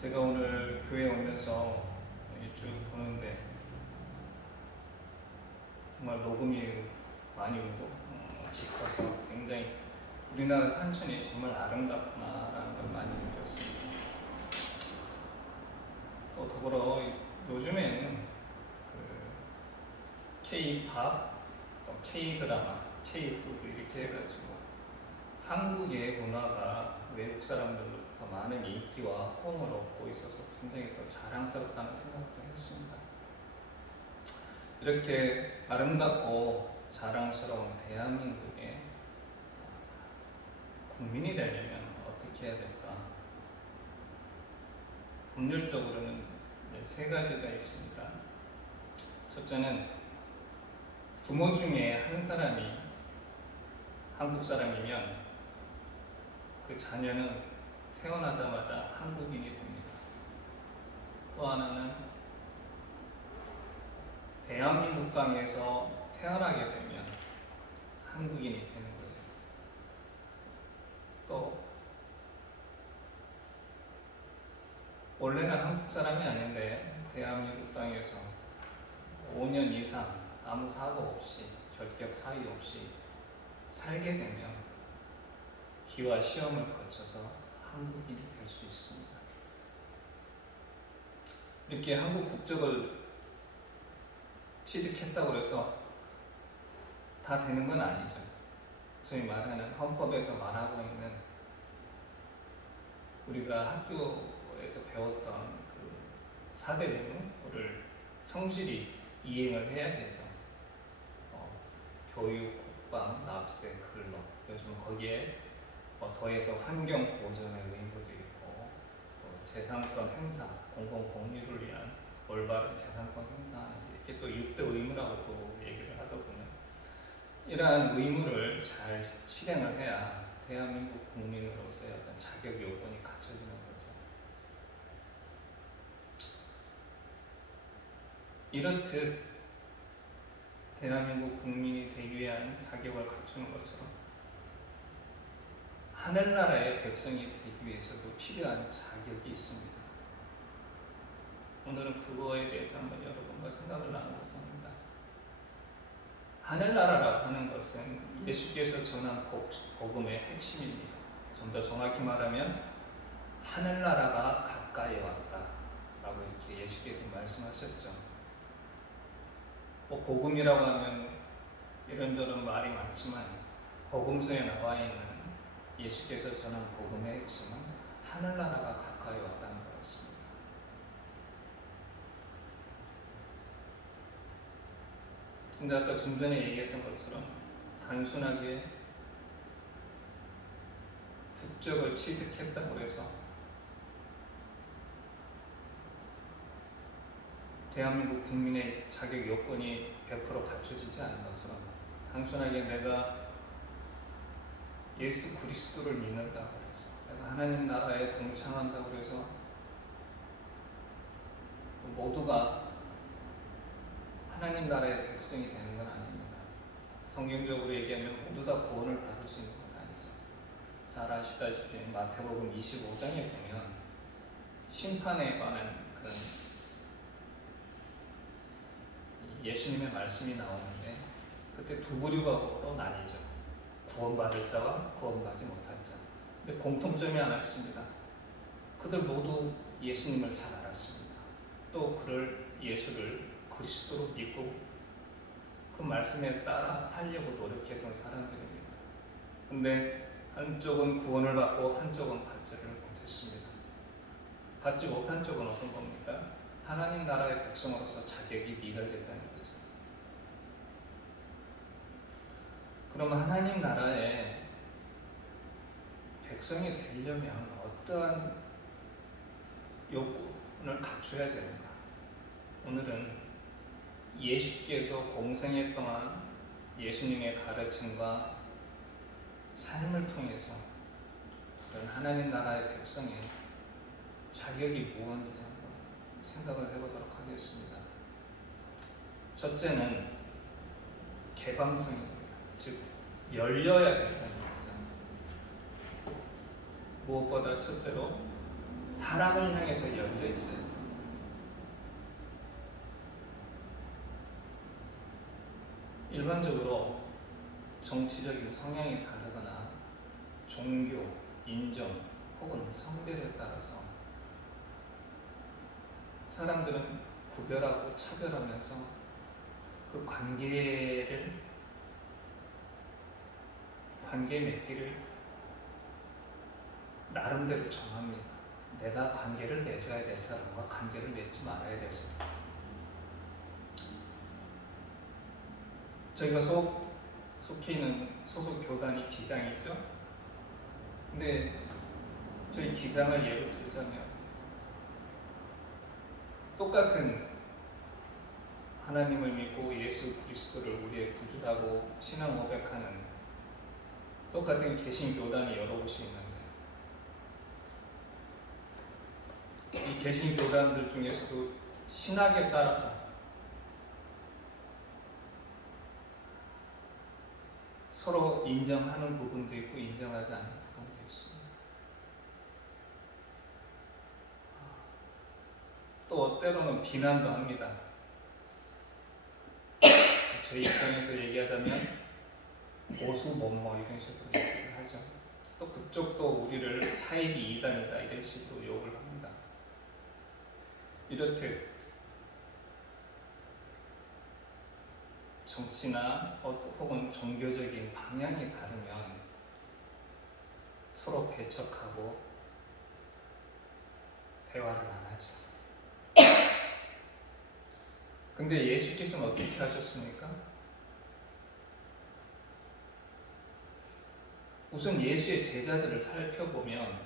제가 오늘 교회 오면서 쭉 보는데 정말 녹음이 많이 오고 짙어서 굉장히 우리나라 산천이 정말 아름답구나라는 걸 많이 느꼈습니다. 또 더불어 요즘에는 K-팝, 또 K-드라마, K-푸드 이렇게 해가지고 한국의 문화가 외국 사람들로부터 많은 인기와 호응을 얻고 있어서 굉장히 또 자랑스럽다는 생각도 했습니다. 이렇게 아름답고 자랑스러운 대한민국의 국민이 되려면 어떻게 해야 될까? 법률적으로는 세 가지가 있습니다. 첫째는 부모 중에 한 사람이 한국 사람이면 그 자녀는 태어나자마자 한국인이 됩니다. 또 하나는 대한민국 땅에서 태어나게 되면 한국인이 되는 거죠. 또 원래는 한국 사람이 아닌데 대한민국 땅에서 5년 이상 아무 사고 없이 결격 사유 없이 살게 되면 기와 시험을 거쳐서 한국인이 될 수 있습니다. 이렇게 한국 국적을 취득했다고 해서 다 되는 건 아니죠. 소위 말하는 헌법에서 말하고 있는 우리가 학교에서 배웠던 그 4대 의무를 성실히 이행을 해야 되죠. 교육, 국방, 납세, 근로. 요즘 거기에 더해서 환경 보존의 의무도 있고 또 재산권 행사, 공공 공유를 위한 올바른 재산권 행사하는 이렇게 또 6대 의무라고 또 얘기를 하더군요. 이러한 의무를 잘 실행을 해야 대한민국 국민으로서의 어떤 자격 요건이 갖춰지는 거죠. 이렇듯 대한민국 국민이 되기 위한 자격을 갖추는 것처럼 하늘나라의 백성이 되기 위해서도 필요한 자격이 있습니다. 오늘은 그거에 대해서 한번 여러분과 생각을 나누고자 합니다. 하늘나라라고 하는 것은 예수께서 전한 복음의 핵심입니다. 좀 더 정확히 말하면 하늘나라가 가까이 왔다 라고 이렇게 예수께서 말씀하셨죠. 복음이라고 하면 이런저런 말이 많지만 복음서에 나와 있는 예수께서 전한 복음의 핵심은 하늘나라가 가까이 왔다는 거였습니다. 근데 아까 좀 전에 얘기했던 것처럼 단순하게 국적을 취득했다고 해서 대한민국 국민의 자격 요건이 100% 갖춰지지 않은 것처럼 단순하게 내가 예수 그리스도를 믿는다고 해서 내가 하나님 나라에 동참한다고 해서 모두가 하나님 나라의 백성이 되는 건 아닙니다. 성경적으로 얘기하면 모두 다 구원을 받을 수 있는 건 아니죠. 잘 아시다시피 마태복음 25장에 보면 심판에 관한 그런 예수님의 말씀이 나오는데 그때 두 부류로 나뉘죠. 구원받을 자와 구원받지 못할 자. 근데 공통점이 하나 있습니다. 그들 모두 예수님을 잘 알았습니다. 또 그를 예수를 그리스도로 믿고 그 말씀에 따라 살려고 노력했던 사람들입니다. 근데 한쪽은 구원을 받고 한쪽은 받지를 못했습니다. 받지 못한 쪽은 어떤 겁니까? 하나님 나라의 백성으로서 자격이 미달됐다는 거죠. 그러면 하나님 나라의 백성이 되려면 어떠한 요건을 갖춰야 되는가? 오늘은 예수께서 공생애 동안 예수님의 가르침과 삶을 통해서 그런 하나님 나라의 백성의 자격이 무엇인지 한번 생각을 해보도록 하겠습니다. 첫째는 개방성입니다. 즉 열려야 된다는 거죠. 무엇보다 첫째로 사랑을 향해서 열려 있어요. 일반적으로 정치적인 성향이 다르거나 종교, 인종 혹은 성별에 따라서 사람들은 구별하고 차별하면서 그 관계 맺기를 나름대로 정합니다. 내가 관계를 맺어야 될 사람과 관계를 맺지 말아야 될 사람. 저희가 속해 있는 소속 교단이 기장이죠. 근데 저희 기장을 예로 들자면 똑같은 하나님을 믿고 예수 그리스도를 우리의 구주라고 신앙 고백하는 똑같은 개신교단이 여러 곳이 있는데 이 개신교단들 중에서도 신학에 따라서 서로 인정하는 부분도 있고 인정하지 않는 부분도 있습니다. 또 때로는 비난도 합니다. 저희 입장에서 얘기하자면 보수 뭐뭐 이런 식으로 얘기를 하죠. 또 그쪽도 우리를 사이비 이단이다 이런 식으로 욕을 합니다. 이렇듯 정치나 혹은 종교적인 방향이 다르면 서로 배척하고 대화를 안 하죠. 근데 예수께서는 어떻게 하셨습니까? 우선 예수의 제자들을 살펴보면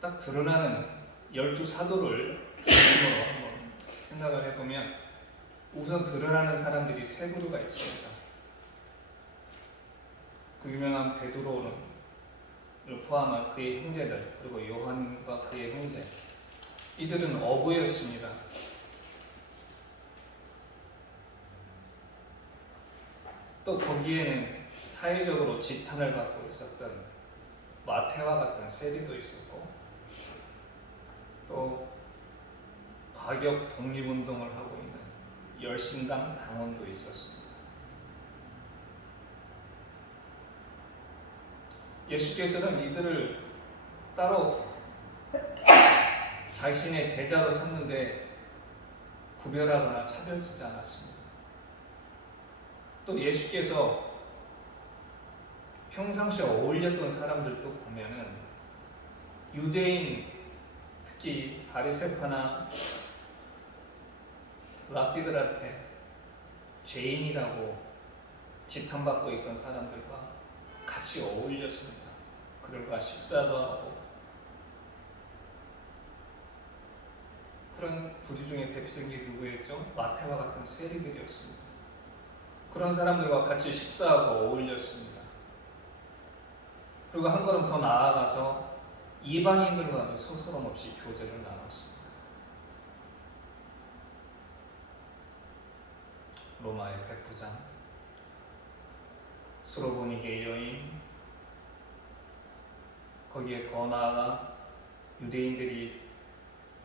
딱 드러나는 12사도를 한번 생각을 해보면 우선 드러나는 사람들이 세 그루가 있습니다. 그 유명한 베드로를 포함한 그의 형제들 그리고 요한과 그의 형제 이들은 어부였습니다. 또 거기에는 사회적으로 지탄을 받고 있었던 마태와 같은 세리도 있었고 또 과격 독립운동을 하고 있는 열심당 당원도 있었습니다. 예수께서는 이들을 따로 자신의 제자로 삼는데 구별하거나 차별짓지 않았습니다. 또 예수께서 평상시에 어울렸던 사람들도 보면은 유대인 특히 바리새파나 랍비들한테 죄인이라고 지탄받고 있던 사람들과 같이 어울렸습니다. 그들과 식사도 하고 그런 부류 중에 대표적인 게 누구였죠? 마태와 같은 세리들이었습니다. 그런 사람들과 같이 식사하고 어울렸습니다. 그리고 한 걸음 더 나아가서 이방인들과도 서스럼 없이 교제를 나눴습니다. 로마의 백부장, 수로보니게 여인, 거기에 더 나아가 유대인들이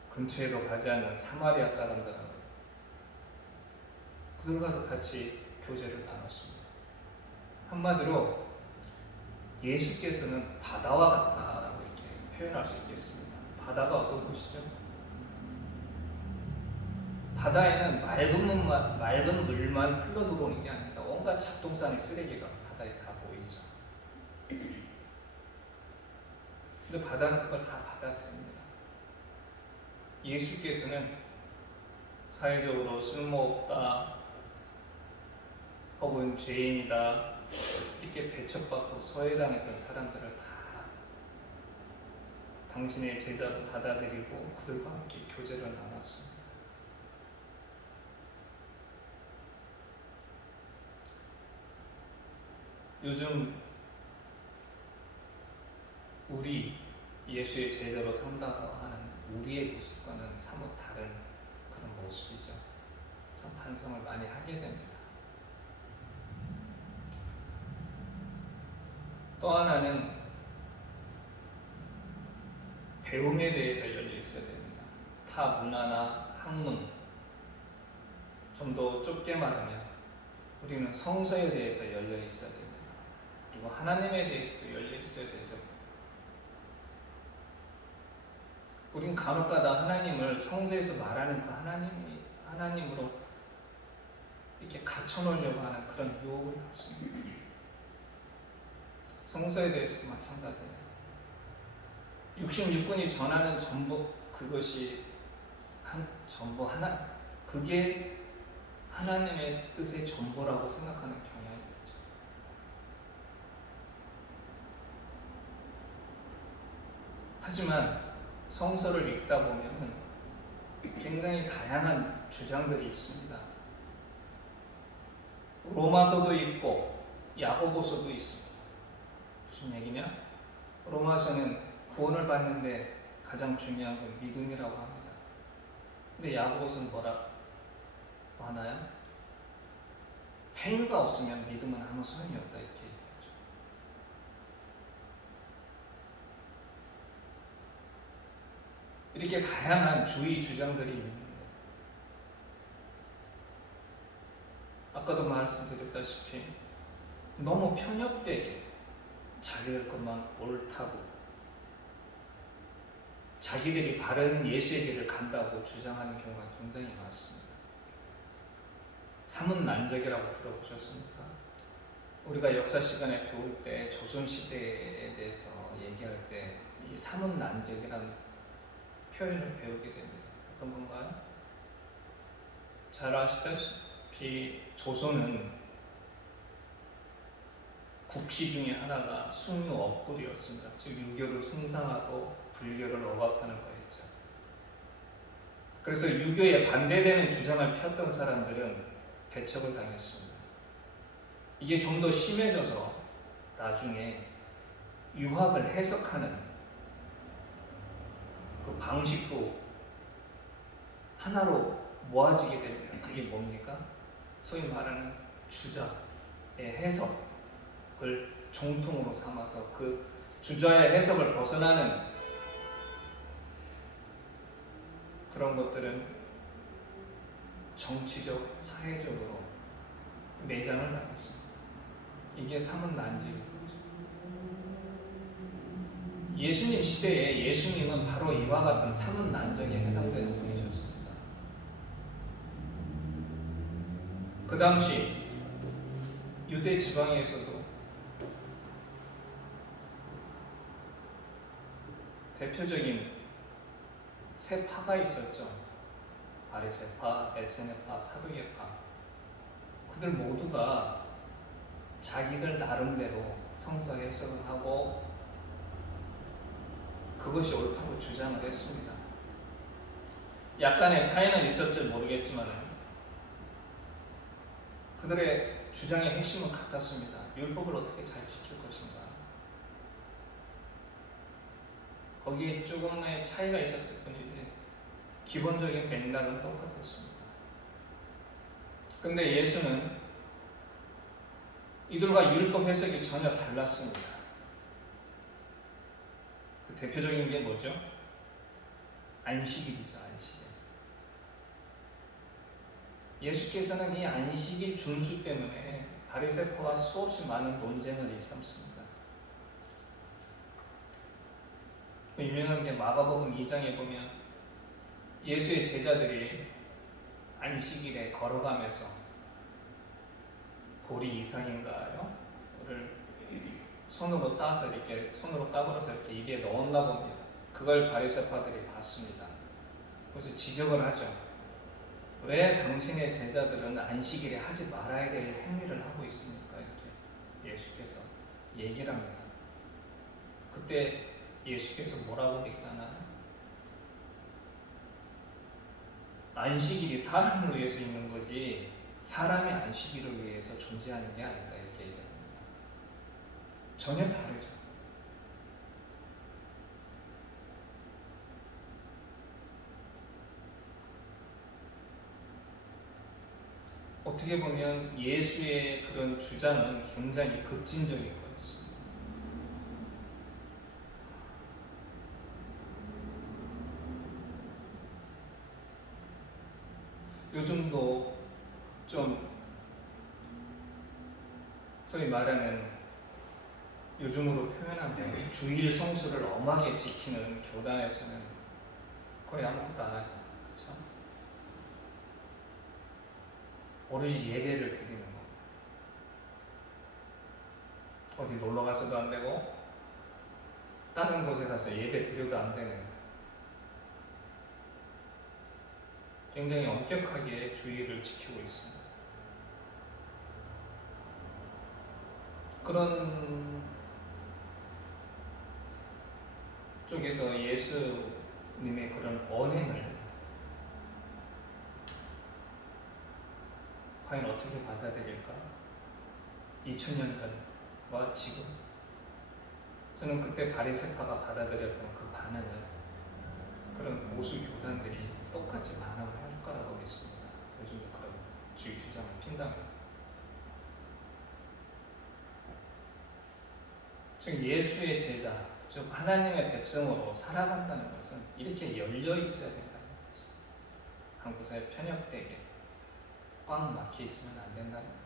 근처에도 가지 않는 사마리아 사람들하고 그들과도 같이 교제를 나눴습니다. 한마디로 예수께서는 바다와 같다라고 이렇게 표현할 수 있겠습니다. 바다가 어떤 곳이죠? 바다에는 맑은 물만 흘러들어오는 게 아닙니다. 온갖 잡동사니 쓰레기가 바다에 다 보이죠. 근데 바다는 그걸 다 받아들입니다. 예수께서는 사회적으로 쓸모없다 혹은 죄인이다 이렇게 배척받고 소외당했던 사람들을 다 당신의 제자로 받아들이고 그들과 함께 교제를 나눴습니다. 요즘 우리 예수의 제자로 산다고 하는 우리의 모습과는 사뭇 다른 그런 모습이죠. 참 반성을 많이 하게 됩니다. 또 하나는 배움에 대해서 열려 있어야 됩니다. 타 문화나 학문, 좀 더 좁게 말하면 우리는 성서에 대해서 열려 있어야 됩니다. 그리고 하나님에 대해서도 열려 있어야 되죠. 우린 간혹가다 하나님을 성서에서 말하는 그 하나님으로 이렇게 갖춰놓으려고 하는 그런 유혹을 받습니다. 성서에 대해서도 마찬가지예요. 66군이 전하는 전부 그것이 전부 그게 하나님의 뜻의 전부라고 생각하는 경향이 있죠. 하지만 성서를 읽다 보면 굉장히 다양한 주장들이 있습니다. 로마서도 있고 야고보서도 있습니다. 무슨 얘기냐? 로마서는 구원을 받는데 가장 중요한 건 믿음이라고 합니다. 근데 야고보서는 뭐라고 하나요? 행위가 없으면 믿음은 아무 소용이 없다 이렇게 얘기하죠. 이렇게 다양한 주의 주장들이 있는데 아까도 말씀드렸다시피 너무 편협되게 자기들 것만 옳다고 자기들이 바른 예수의 길을 간다고 주장하는 경우가 굉장히 많습니다. 사문난적이라고 들어보셨습니까? 우리가 역사 시간에 배울 때 조선시대에 대해서 얘기할 때 이 사문난적이라는 표현을 배우게 됩니다. 어떤 건가요? 잘 아시다시피 조선은 국시 중에 하나가 숭유업불이었습니다. 즉 유교를 숭상하고 불교를 억압하는 거였죠. 그래서 유교에 반대되는 주장을 폈던 사람들은 배척을 당했습니다. 이게 좀 더 심해져서 나중에 유학을 해석하는 그 방식도 하나로 모아지게 됩니다. 그게 뭡니까? 소위 말하는 주자의 해석을 정통으로 삼아서 그 주자의 해석을 벗어나는 그런 것들은 정치적, 사회적으로 매장을 당했습니다. 이게 사문난적입니다. 예수님 시대에 예수님은 바로 이와 같은 사문난적에 해당되는 분이셨습니다. 그 당시 유대 지방에서도 대표적인 세 파가 있었죠. 바리새파, 에세네파, 사두개파. 그들 모두가 자기들 나름대로 성서 해석을 하고 그것이 옳다고 주장을 했습니다. 약간의 차이는 있었지 모르겠지만 그들의 주장의 핵심은 같았습니다. 율법을 어떻게 잘 지킬 것인가. 거기에 조금의 차이가 있었을 뿐이지 기본적인 맥락은 똑같았습니다. 근데 예수는 이들과 율법 해석이 전혀 달랐습니다. 그 대표적인 게 뭐죠? 안식일이죠. 안식일. 예수께서는 이 안식일 준수 때문에 바리새파와 수없이 많은 논쟁을 일삼습니다. 유명한 게 마가복음 2장에 보면 예수의 제자들이 안식일에 걸어가면서 보리 이상인가요? 를 손으로 따서 이렇게 손으로 까불어서 이렇게 입에 넣었나 봅니다. 그걸 바리새파들이 봤습니다. 그래서 지적을 하죠. 왜 당신의 제자들은 안식일에 하지 말아야 될 행위를 하고 있습니까? 이렇게 예수께서 얘기를 합니다. 그때 예수께서 뭐라고 얘기하나요? 안식일이 사람을 위해서 있는 거지 사람이 안식일을 위해서 존재하는 게 아니다 이렇게 얘기합니다. 전혀 다르죠. 어떻게 보면 예수의 그런 주장은 굉장히 급진적인 거였습니다. 요즘도 좀 소위 말하는 요즘으로 표현하면 주일 성수를 엄하게 지키는 교단에서는 거의 아무것도 안 하죠. 그렇죠? 오로지 예배를 드리는 거. 어디 놀러 가서도 안 되고 다른 곳에 가서 예배 드려도 안 되는 굉장히 엄격하게 주의를 지키고 있습니다. 그런 쪽에서 예수님의 그런 언행을 과연 어떻게 받아들일까? 2000년 전과 지금 저는 그때 바리새파가 받아들였던 그 반응을 그런 보수 교단들이 똑같이 반응을 할 거라고 믿습니다. 요즘도 그런 주의 주장을 핀다면 즉 예수의 제자, 즉 하나님의 백성으로 살아간다는 것은 이렇게 열려 있어야 된다는 거죠. 한 곳에 편협되게 꽉 막혀 있으면 안 된다는 거죠.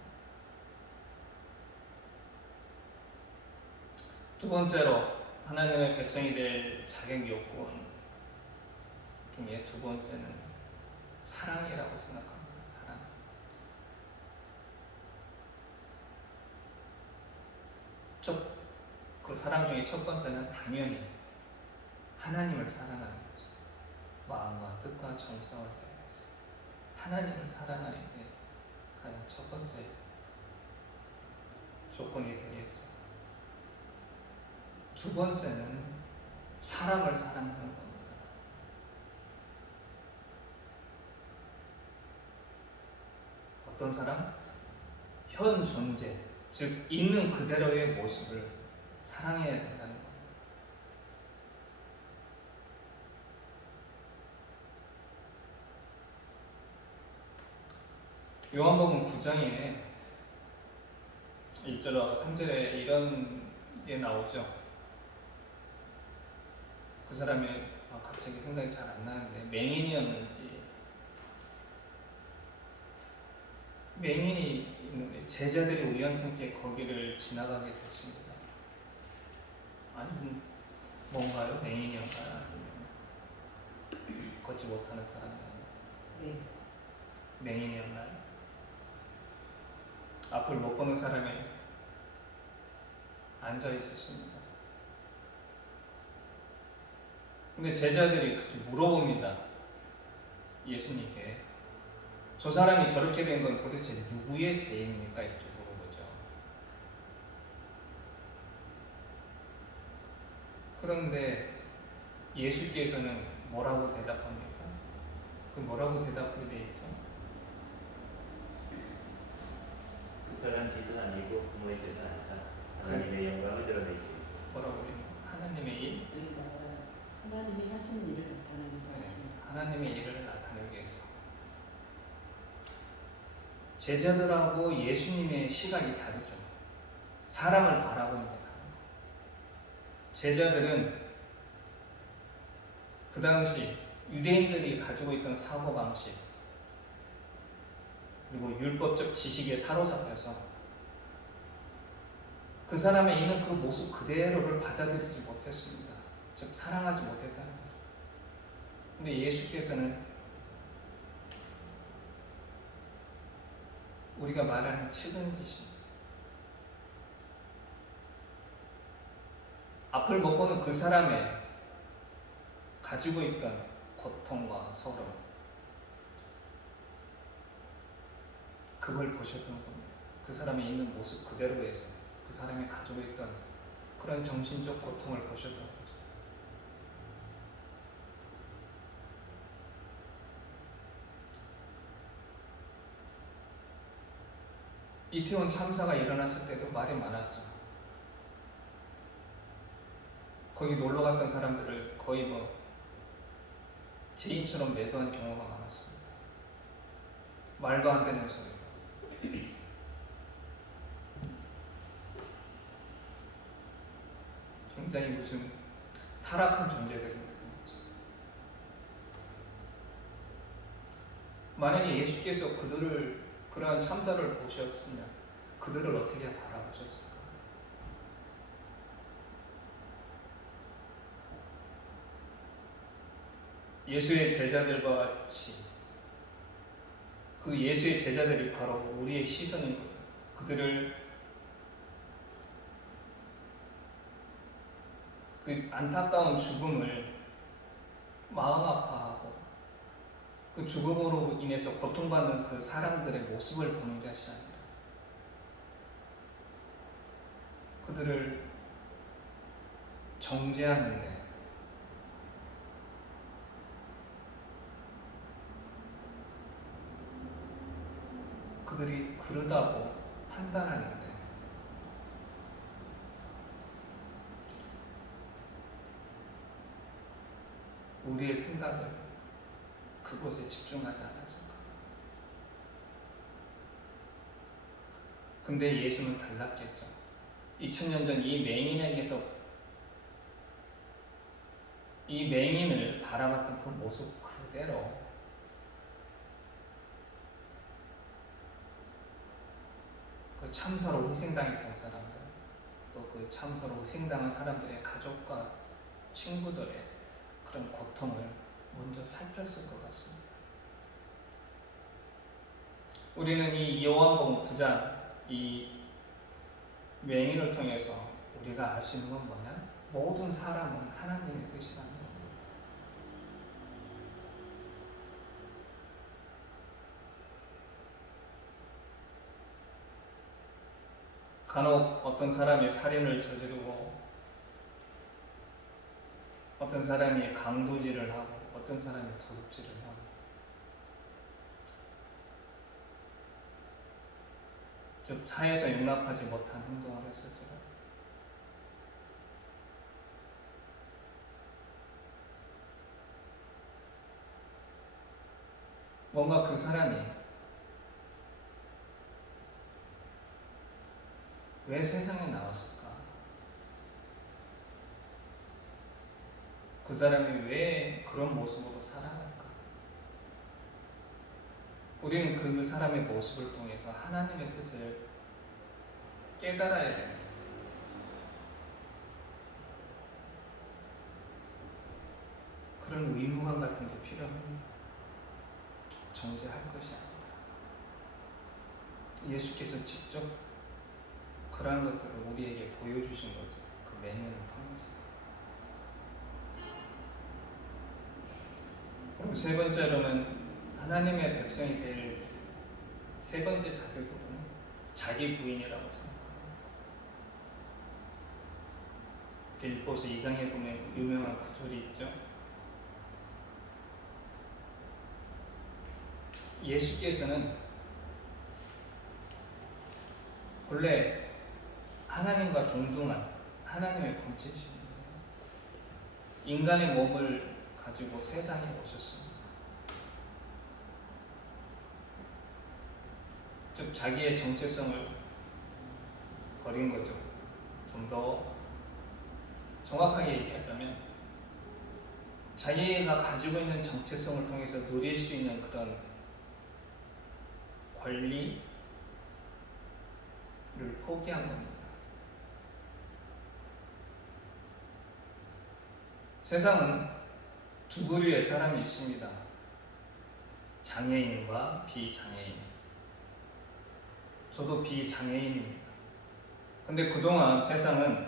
두 번째로 하나님의 백성이 될 자격 요건 중에 두 번째는 사랑이라고 생각합니다. 사랑. 그 사랑 중에 첫 번째는 당연히 하나님을 사랑하는 거죠. 마음과 뜻과 정성을 다해서 하나님을 사랑하는 게 가장 첫 번째 조건이 되겠죠. 두 번째는 사람을 사랑하는 겁니다. 어떤 사람? 현 존재, 즉 있는 그대로의 모습을 사랑해야 된다는 겁니다. 요한복음 9장에 1절과 3절에 이런 게 나오죠. 그 사람이 갑자기 생각이 잘 안 나는데 맹인이었는지 맹인이 있는데 제자들이 우연찮게 거기를 지나가게 됐습니다. 완전 뭔가요? 맹인이었나요? 아니면 걷지 못하는 사람이었나요? 맹인이었나요? 앞을 못 보는 사람이 앉아 있었습니다. 근데 제자들이 물어봅니다. 예수님께 저 사람이 저렇게 된 건 도대체 누구의 죄입니까? 이렇게 물어보죠. 그런데 예수께서는 뭐라고 대답합니까? 그 뭐라고 대답하게 돼 있죠? 그 사람 죄도 아니고 부모의 죄도 아니다. 그래? 하나님의 영광을 드러내기 위해서. 뭐라고 그래요? 하나님의 일? 네, 맞아요. 하나님이 하시는 일을 나타내는 자신입니다. 하나님의 일을 나타내기 위해서. 제자들하고 예수님의 시각이 다르죠. 사람을 바라보는 게 다르고. 제자들은 그 당시 유대인들이 가지고 있던 사고방식 그리고 율법적 지식에 사로잡혀서 그 사람의 있는 그 모습 그대로를 받아들이지 못했습니다. 즉 사랑하지 못했다는 거죠. 근데 예수께서는 우리가 말하는 측은지심, 앞을 못 보는 그 사람의 가지고 있던 고통과 서름, 그걸 보셨던 겁니다. 그 사람이 있는 모습 그대로에서 그 사람이 가지고 있던 그런 정신적 고통을 보셨던 거죠. 이태원 참사가 일어났을 때도 말이 많았죠. 거기 놀러 갔던 사람들을 거의 죄인처럼 매도한 경우가 많았습니다. 말도 안 되는 소리. 굉장히 무슨 타락한 존재들인 거죠. 만약에 예수께서 그들을 그러한 참사를 보셨으면 그들을 어떻게 바라보셨을까? 예수의 제자들과 같이 그 예수의 제자들이 바로 우리의 시선인 거죠. 그들을 그 안타까운 죽음을 마음 아파하고 그 죽음으로 인해서 고통받는 그 사람들의 모습을 보는 것이 아니라 그들을 정죄하는데 그들이 그러다고 판단하는데 우리의 생각을 그곳에 집중하지 않았을까? 근데 예수는 달랐겠죠. 2000년 전 이 맹인에게서 이 맹인을 바라봤던 그 모습 그대로 그 참사로 희생당했던 사람들, 또 그 참사로 희생당한 사람들의 가족과 친구들의 그런 고통을 먼저 살폈을 것 같습니다. 우리는 이 요한복음 9장 이 맹인을 통해서 우리가 알 수 있는 건 뭐냐? 모든 사람은 하나님의 뜻이라는 거예요. 간혹 어떤 사람이 살인을 저지르고 어떤 사람이 강도질을 하고 어떤 사람이 도둑질을 하고 즉 사회에서 용납하지 못한 행동을 했을지라도 뭔가 그 사람이 왜 세상에 나왔을까? 그 사람이 왜 그런 모습으로 살아갈까? 우리는 그 사람의 모습을 통해서 하나님의 뜻을 깨달아야 됩니다. 그런 의무감 같은 게 필요합니다. 정죄할 것이 아니라 예수께서 직접 그러한 것들을 우리에게 보여주신 거죠. 그 맹인을 통해서. 그리고 세 번째로는 하나님의 백성이 될 세 번째 자격으로는 자기 부인이라고 생각합니다. 빌립보서 2장에 보면 유명한 구절이 있죠. 예수께서는 원래 하나님과 동등한 하나님의 본체이십니다. 인간의 몸을 가지고 세상에 오셨습니다. 즉 자기의 정체성을 버린 거죠. 좀 더 정확하게 얘기하자면 자기가 가지고 있는 정체성을 통해서 누릴 수 있는 그런 권리를 포기한 겁니다. 세상은 두 부류의 사람이 있습니다. 장애인과 비장애인. 저도 비장애인입니다. 근데 그동안 세상은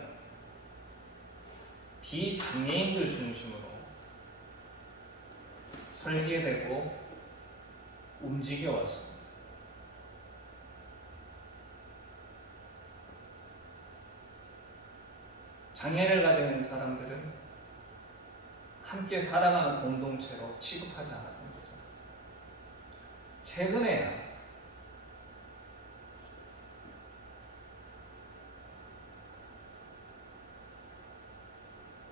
비장애인들 중심으로 설계되고 움직여 왔습니다. 장애를 가지고 있는 사람들은 함께 살아가는 공동체로 취급하지 않았던 거죠. 최근에야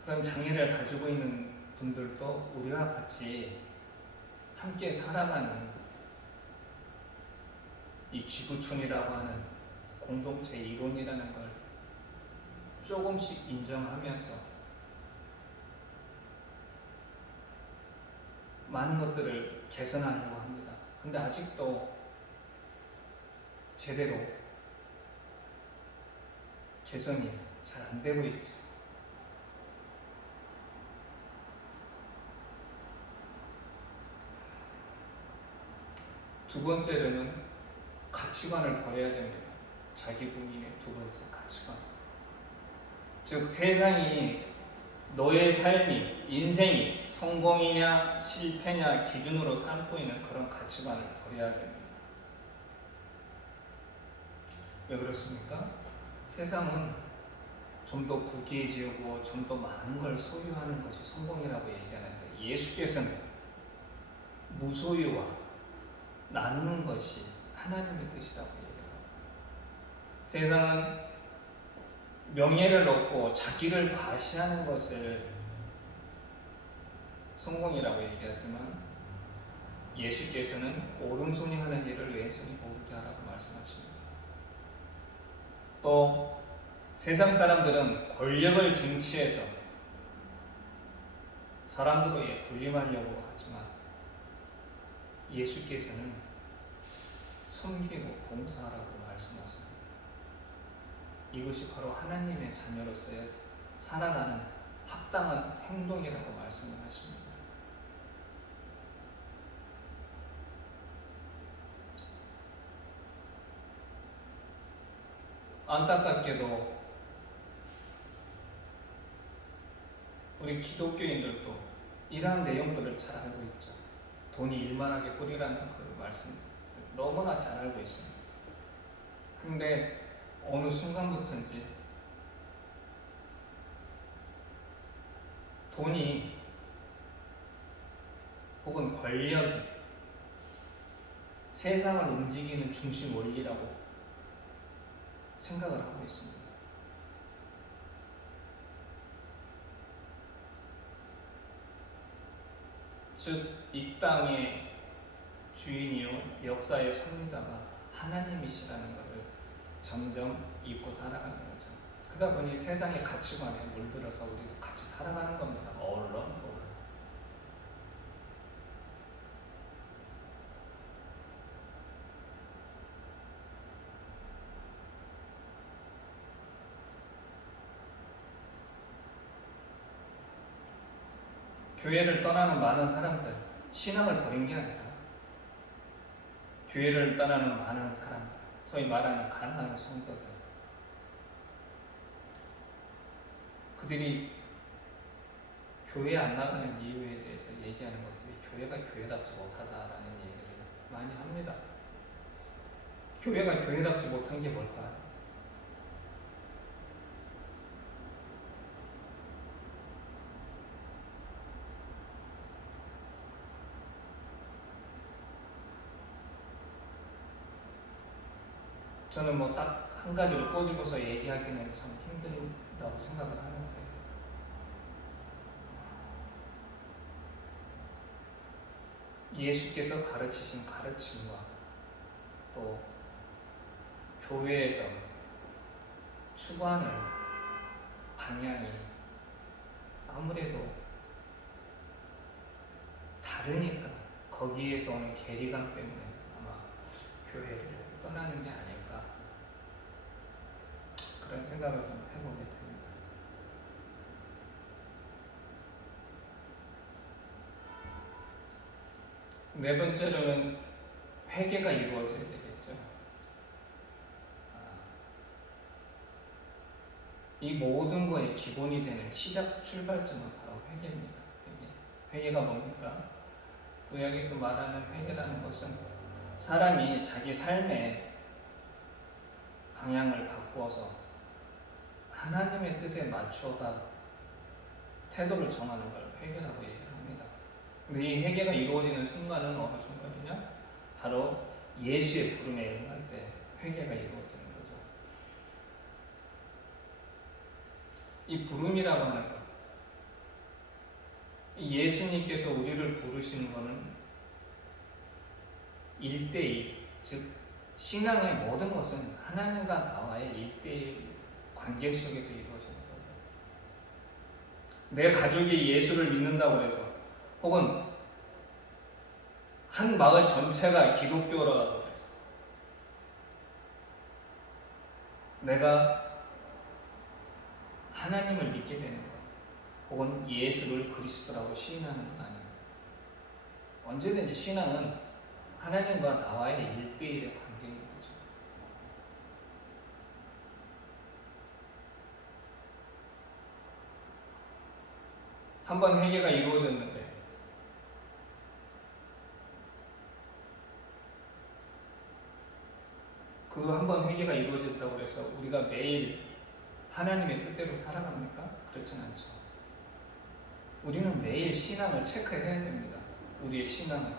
그런 장애를 가지고 있는 분들도 우리와 같이 함께 살아가는 이 지구촌이라고 하는 공동체 이론이라는 걸 조금씩 인정하면서 많은 것들을 개선하려고 합니다. 근데 아직도 제대로 개선이 잘 안 되고 있죠. 두 번째로는 가치관을 버려야 됩니다. 자기 본인의 두 번째 가치관. 즉 세상이 너의 삶이 인생이 성공이냐 실패냐 기준으로 삼고 있는 그런 가치관을 버려야 됩니다. 왜 그렇습니까? 세상은 좀 더 부귀해지고 좀 더 많은 걸 소유하는 것이 성공이라고 얘기하는데 예수께서는 무소유와 나누는 것이 하나님의 뜻이라고 얘기합니다. 세상은 명예를 얻고 자기를 과시하는 것을 성공이라고 얘기하지만 예수께서는 오른손이 하는 일을 왼손이 모르게 하라고 말씀하십니다. 또 세상 사람들은 권력을 쟁취해서 사람들에게 군림하려고 하지만 예수께서는 섬기고 봉사하라고 말씀하십니다. 이것이 바로 하나님의 자녀로서의 살아가는 합당한 행동이라고 말씀을 하십니다. 안타깝게도 우리 기독교인들도 이러한 내용들을 잘 알고 있죠. 돈이 일만하게 뿌리라는 그 말씀 너무나 잘 알고 있습니다. 근데 어느 순간부터인지 돈이 혹은 권력이 세상을 움직이는 중심 원리라고 생각을 하고 있습니다. 즉, 이 땅의 주인이요 역사의 선지자가 하나님이시라는 것을 점점 잊고 살아가는 거죠. 그러다 보니 세상의 가치관에 물들어서 우리도 같이 살아가는 겁니다. 얼렁덜렁. 교회를 떠나는 많은 사람들, 신앙을 버린 게 아니라 교회를 떠나는 많은 사람들, 소위 말하는 가난한 성도들, 그들이 교회 안 나가는 이유에 대해서 얘기하는 것들이 교회가 교회답지 못하다라는 얘기를 많이 합니다. 교회가 교회답지 못한 게 뭘까요? 저는 뭐 딱 한 가지를 꼬집어서 얘기하기는 참 힘들다고 생각을 하는데 예수께서 가르치신 가르침과 또 교회에서 추구하는 방향이 아무래도 다르니까 거기에서 오는 괴리감 때문에 아마 교회를 떠나는 게 아닐까 그런 생각을 좀 해보게 됩니다. 네 번째로는 회개가 이루어져야 되겠죠. 이 모든 거의 기본이 되는 시작 출발점은 바로 회개입니다. 회개가 뭡니까? 구약에서 말하는 회개라는 것은 사람이 자기 삶의 방향을 바꾸어서 하나님의 뜻에 맞춰가 태도를 정하는 걸 회개라고 얘기를 합니다. 근데 이 회개가 이루어지는 순간은 어느 순간이냐? 바로 예수의 부름에 응할 때 회개가 이루어지는 거죠. 이 부름이라고 하는 것, 예수님께서 우리를 부르시는 것은 1대1, 즉 신앙의 모든 것은 하나님과 나와의 1대1 관계 속에서 이루어지는 거예요. 내 가족이 예수를 믿는다고 해서 혹은 한 마을 전체가 기독교라고 해서 내가 하나님을 믿게 되는 것, 혹은 예수를 그리스도라고 시인하는 건 아닙니다. 언제든지 신앙은 하나님과 나와의 1대1의 관계인 거죠. 한 번 회개가 이루어졌는데 그 한 번 회개가 이루어졌다고 해서 우리가 매일 하나님의 뜻대로 살아갑니까? 그렇진 않죠. 우리는 매일 신앙을 체크해야 됩니다. 우리의 신앙을.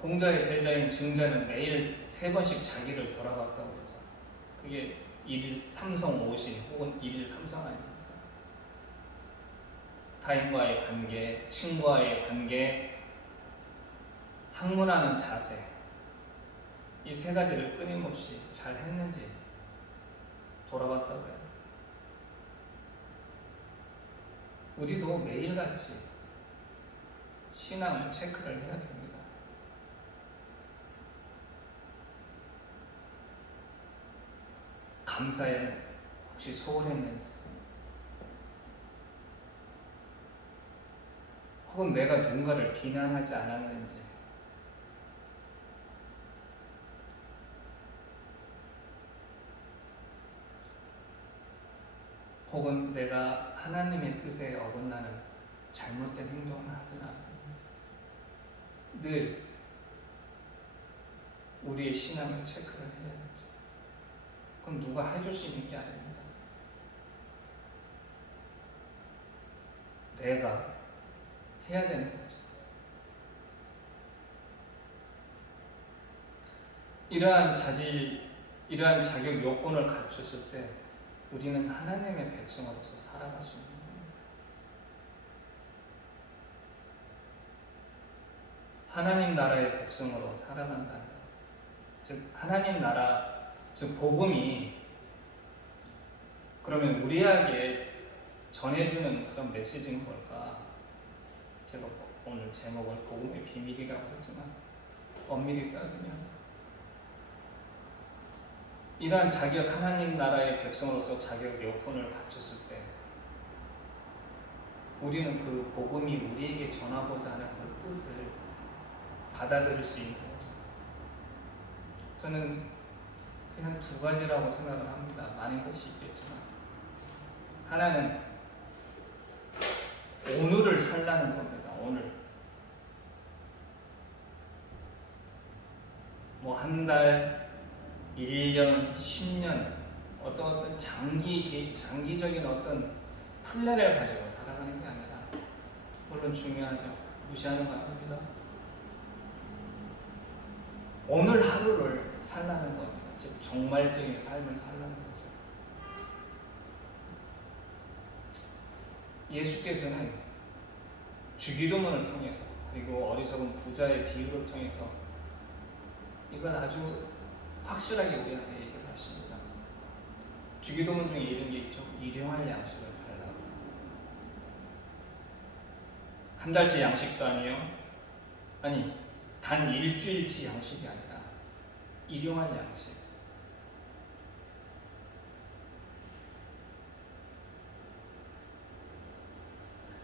공자의 제자인 증자는 매일 3번씩 자기를 돌아봤다고 그러죠. 그게 1일 삼성 50 혹은 1일 삼성 아닙니까? 타인과의 관계, 친구와의 관계, 학문하는 자세, 이 3가지를 끊임없이 잘 했는지 돌아봤다고 해요. 우리도 매일같이 신앙을 체크를 해야 됩니다. 감사에는 혹시 소홀했는지, 혹은 내가 누군가를 비난하지 않았는지, 혹은 내가 하나님의 뜻에 어긋나는 잘못된 행동을 하지는 않았는지, 늘 우리의 신앙을 체크를 해야 되죠. 그건 누가 해줄 수 있는 게 아닙니다. 내가 해야 되는 거죠. 이러한 자격 요건을 갖췄을 때 우리는 하나님의 백성으로서 살아갈 수 있는 겁니다. 하나님 나라의 백성으로 살아간다는 것. 즉 하나님 나라, 즉 복음이 그러면 우리에게 전해주는 그런 메시지는 뭘까? 제가 오늘 제목을 복음의 비밀이라고 했지만 엄밀히 따지면 이러한 자격, 하나님 나라의 백성으로서 자격 요건을 갖췄을 때 우리는 그 복음이 우리에게 전하고자 하는 그 뜻을 받아들일 수 있는 거죠. 저는 그냥 2가지라고 생각을 합니다. 많은 것이 있겠지만 하나는 오늘을 살라는 겁니다. 오늘 뭐 한 달, 1년, 10년 어떤 장기적인 어떤 플랜을 가지고 살아가는 게 아니라, 물론 중요하죠. 무시하는 거 아닙니다. 오늘 하루를 살라는 겁니다. 즉 종말적인 삶을 살라는 거죠. 예수께서는 주기도문을 통해서, 그리고 어리석은 부자의 비유를 통해서 이걸 아주 확실하게 우리한테 얘기를 하십니다. 주기도문 중에 이런 게 있죠. 일용할 양식을 달라고. 한 달치 양식도 아니에요. 아니, 단 일주일치 양식이 아니라 일용할 양식.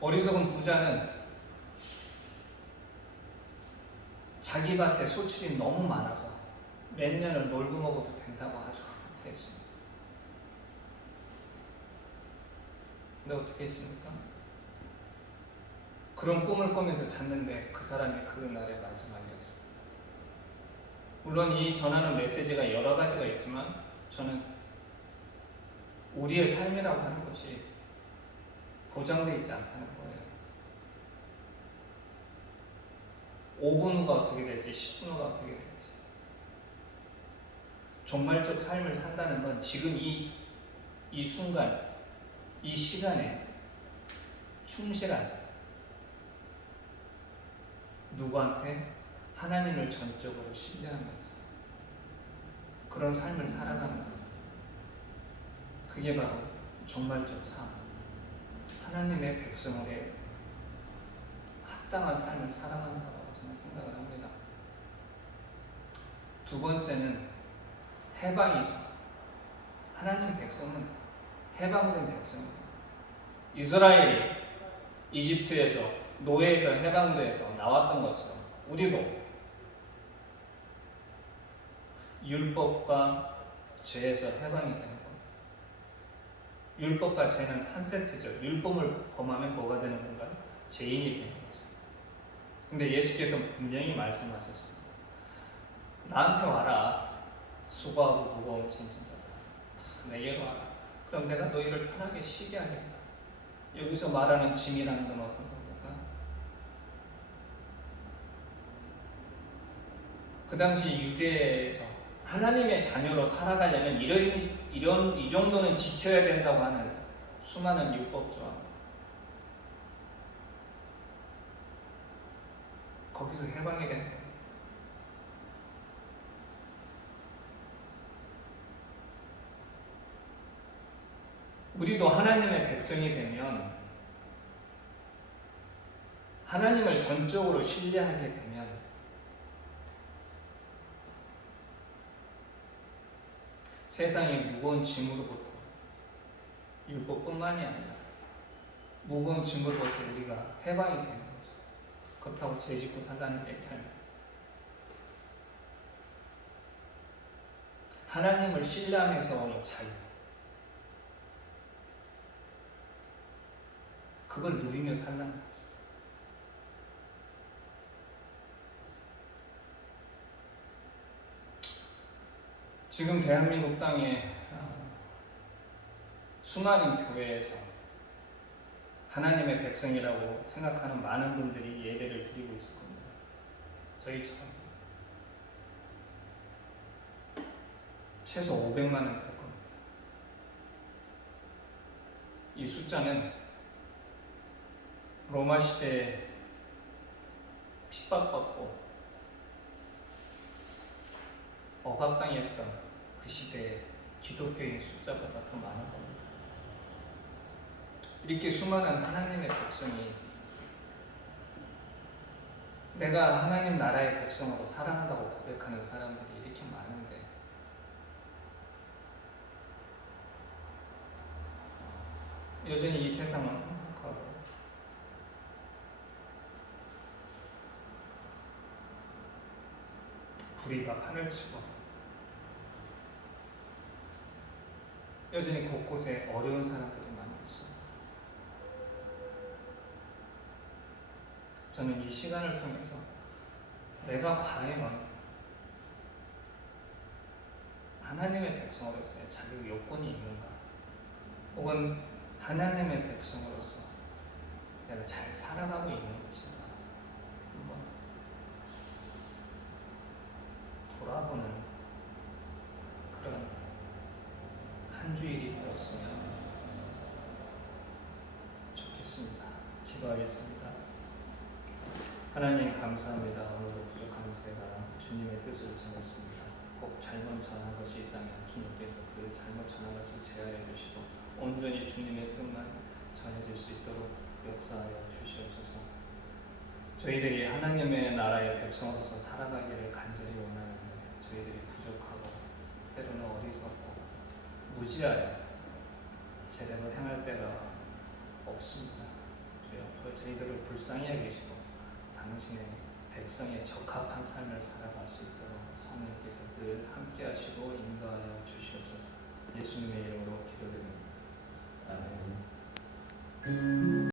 어리석은 부자는 자기 밭에 소출이 너무 많아서 몇 년을 놀고 먹어도 된다고 아주 못했습니다. 근데 어떻게 했습니까? 그런 꿈을 꾸면서 잤는데 그 사람이 그 날의 마지막이었습니다. 물론 이 전하는 메시지가 여러 가지가 있지만 저는 우리의 삶이라고 하는 것이 보장되어 있지 않다는 거예요. 5분 후가 어떻게 될지, 10분 후가 어떻게 될지. 종말적 삶을 산다는 건 지금 이 순간, 이 시간에 충실한, 누구한테? 하나님을 전적으로 신뢰하면서 그런 삶을 살아가는 거예요. 그게 바로 종말적 삶, 하나님의 백성에게 합당한 삶을 살아가는 거라고 저는 저는 생각을 합니다. 두 번째는 해방이죠. 하나님 백성은 해방된 백성입니다. 이스라엘이 이집트에서 노예에서 해방돼서 나왔던 것처럼 우리도 율법과 죄에서 해방이 되는 겁니다. 율법과 죄는 한 세트죠. 율법을 범하면 뭐가 되는 건가요? 죄인이 되는 거죠. 근데 예수께서 분명히 말씀하셨습니다. 나한테 와라. 수고하고 무거운 짐진 자들아. 내게로 와라. 그럼 내가 너희를 편하게 쉬게 하겠다. 여기서 말하는 짐이라는 건 어떤 겁니까? 그 당시 유대에서 하나님의 자녀로 살아가려면 이 정도는 지켜야 된다고 하는 수많은 율법 조항. 거기서 해방이 되는 거예요. 우리도 하나님의 백성이 되면 하나님을 전적으로 신뢰하게 되면 세상의 무거운 짐으로부터 율법뿐만이 아니라 무거운 짐으로부터 우리가 해방이 되는 거죠. 그렇다고 죄짓고 살라는 얘기 아니에요. 하나님을 신뢰하면서 오는 자유, 그걸 누리며 살라는 거죠. 지금 대한민국 땅에 수많은 교회에서 하나님의 백성이라고 생각하는 많은 분들이 예배를 드리고 있을 겁니다. 저희처럼 최소 500만은 될 겁니다. 이 숫자는 로마 시대에 핍박받고 억압당했던 그 시대의 기독교인 숫자보다 더 많은 겁니다. 이렇게 수많은 하나님의 백성이 내가 하나님 나라의 백성으로 살아간다고 고백하는 사람들이 이렇게 많은데 여전히 이 세상은 혼탁하고 불의가 판을 치고 여전히 곳곳에 어려운 사람들이 많이 있습니다. 저는 이 시간을 통해서 내가 과연 하나님의 백성으로서의 자격 요건이 있는가, 혹은 하나님의 백성으로서 내가 잘 살아가고 있는 것인가 한번 돌아보는 그런 한 주일이 되었으면 좋겠습니다. 기도하겠습니다. 하나님 감사합니다. 오늘도 부족한 제가 주님의 뜻을 전했습니다. 혹 잘못 전한 것이 있다면 주님께서 그 잘못 전한 것을 제하여 주시고 온전히 주님의 뜻만 전해질 수 있도록 역사하여 주시옵소서. 저희들이 하나님의 나라의 백성으로서 살아가기를 간절히 원하는데 저희들이 부족하고 때로는 어리석고 무지하여 제대로 행할 때가 없습니다. 주여, 저희들을 불쌍히 여기시고 당신의 백성에 적합한 삶을 살아갈 수 있도록 성령께서 늘 함께 하시고 인도하여 주시옵소서. 예수님의